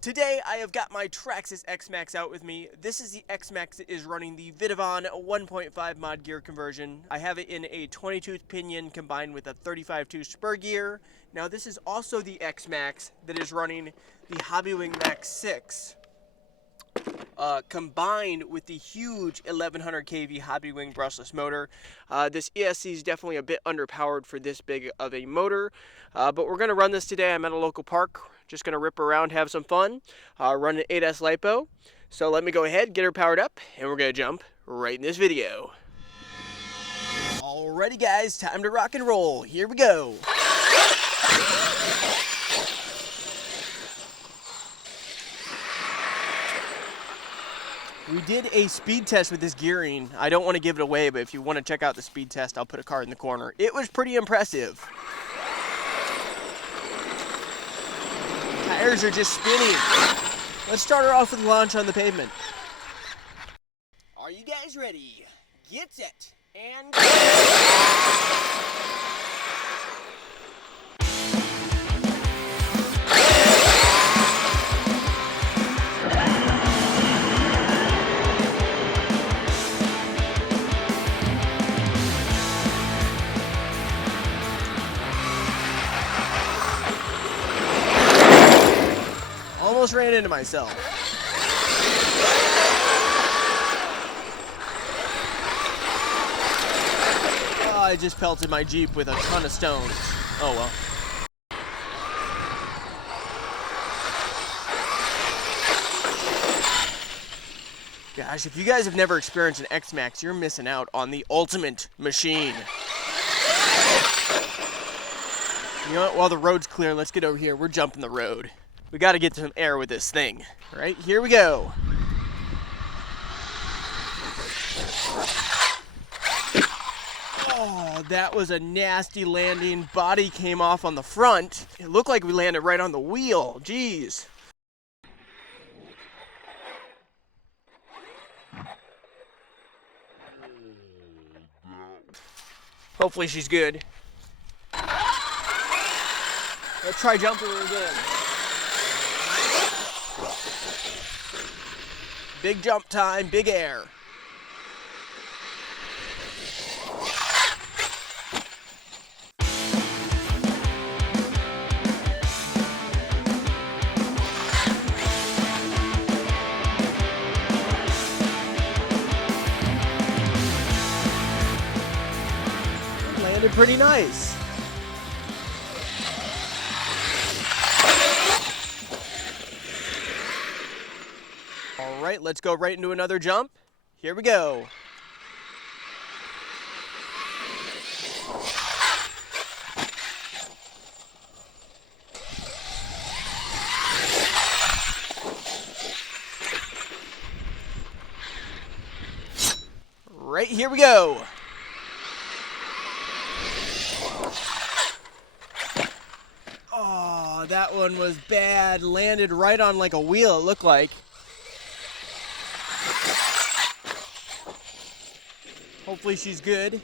Today I have got my Traxxas X-Maxx out with me. This is the X-Maxx that is running the Vitavon 1.5 mod gear conversion. I have it in a 22-tooth pinion combined with a 35-tooth Spur gear. Now this is also the X-Maxx that is running the Hobbywing Max 6. Combined with the huge 1100 kV Hobbywing brushless motor. This ESC is definitely a bit underpowered for this big of a motor, but we're going to run this today. I'm at a local park, just going to rip around, have some fun, run an 8S LiPo. So let me go ahead, get her powered up, and we're going to jump right in this video. Alrighty guys, time to rock and roll. Here we go. We did a speed test with this gearing. I don't want to give it away, but if you want to check out the speed test, I'll put a card in the corner. It was pretty impressive. Tires are just spinning. Let's start her off with launch on the pavement. Are you guys ready? Get set and go! Almost ran into myself. Oh, I just pelted my Jeep with a ton of stones. Oh well. Gosh, if you guys have never experienced an X-Maxx, you're missing out on the ultimate machine. You know what? While the road's clear, let's get over here. We're jumping the road. We got to get some air with this thing. All right, here we go. Oh, that was a nasty landing. Body came off on the front. It looked like we landed right on the wheel. Jeez. Hopefully she's good. Let's try jumping her again. Big jump time, big air. Landed pretty nice. All right, let's go right into another jump. Here we go. Right, here we go. Oh, that one was bad. Landed right on like a wheel, it looked like. Hopefully she's good.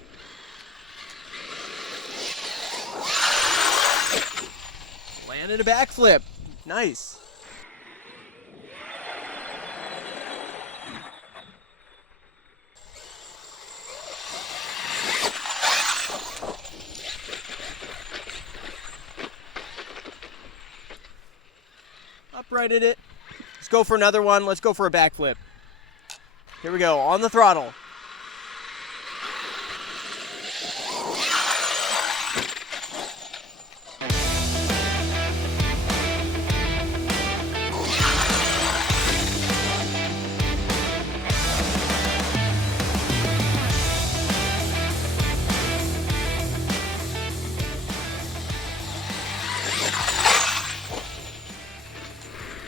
Landed a backflip. Nice. Uprighted it. Let's go for another one. Let's go for a backflip. Here we go, on the throttle.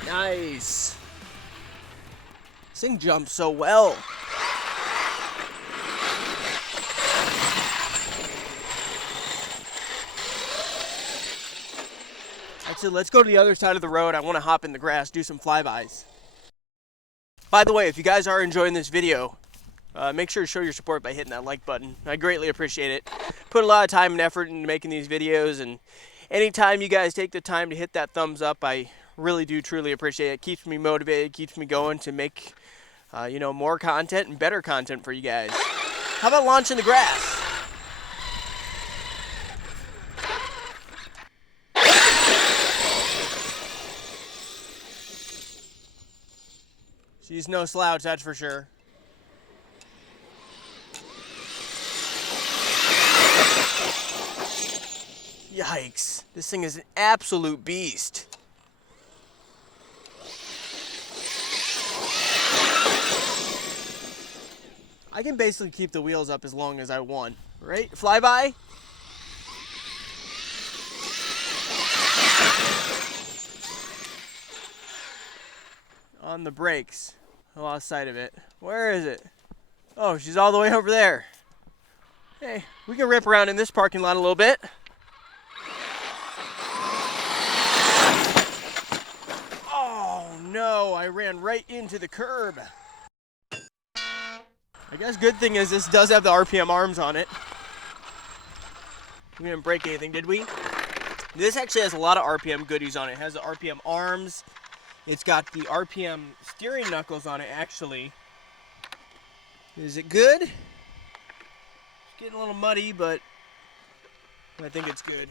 Nice. This thing jumps so well. That's it. Let's go to the other side of the road. I want to hop in the grass, do some flybys. By the way, if you guys are enjoying this video, make sure to show your support by hitting that like button. I greatly appreciate it. Put a lot of time and effort into making these videos, and anytime you guys take the time to hit that thumbs up, I Really do truly appreciate it. Keeps me motivated, keeps me going to make you know, more content and better content for you guys. How about launching the grass? She's no slouch, that's for sure. Yikes, this thing is an absolute beast. I can basically keep the wheels up as long as I want, right? Flyby? On the brakes. I lost sight of it. Where is it? Oh, she's all the way over there. Hey, we can rip around in this parking lot a little bit. Oh no, I ran right into the curb. I guess good thing is this does have the RPM arms on it. We didn't break anything, did we? This actually has a lot of RPM goodies on it. It has the RPM arms. It's got the RPM steering knuckles on it, actually. Is it good? It's getting a little muddy, but I think it's good.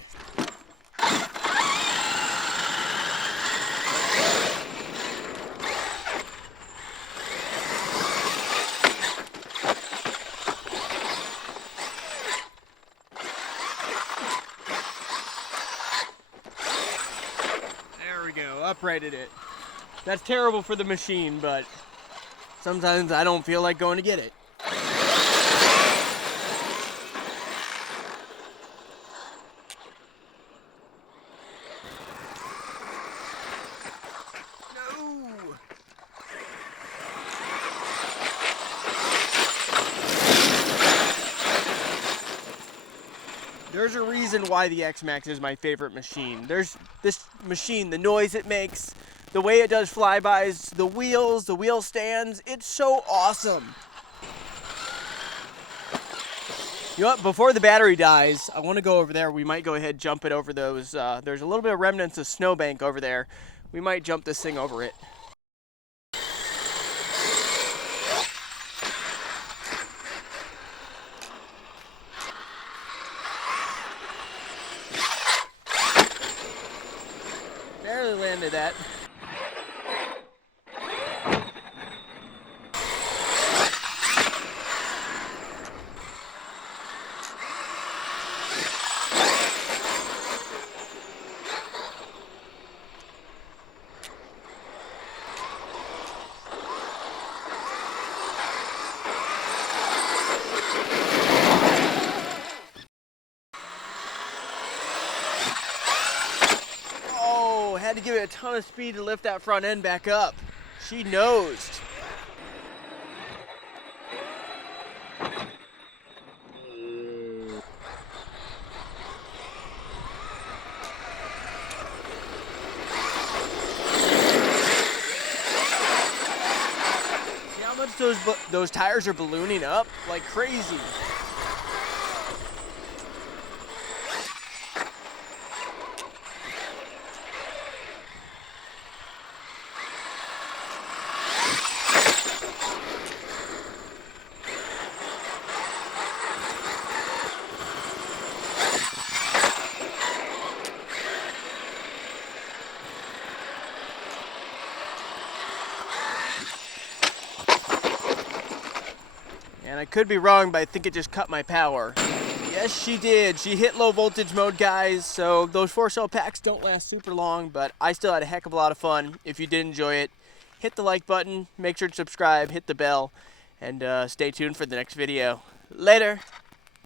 There we go, uprighted it. That's terrible for the machine, but sometimes I don't feel like going to get it. No! There's a reason why the X-Maxx is my favorite machine. There's this machine, the noise it makes, the way it does flybys, the wheels, the wheel stands, it's so awesome. You know what, before the battery dies, I want to go over there. We might go ahead and jump it over those, there's a little bit of remnants of snowbank over there. We might jump this thing over it. Barely landed that. Had to give it a ton of speed to lift that front end back up. She nosed. See how much those tires are ballooning up? Like crazy. And I could be wrong, but I think it just cut my power. Yes, she did. She hit low voltage mode, guys. So those 4-cell packs don't last super long, but I still had a heck of a lot of fun. If you did enjoy it, hit the like button, make sure to subscribe, hit the bell, and stay tuned for the next video. Later.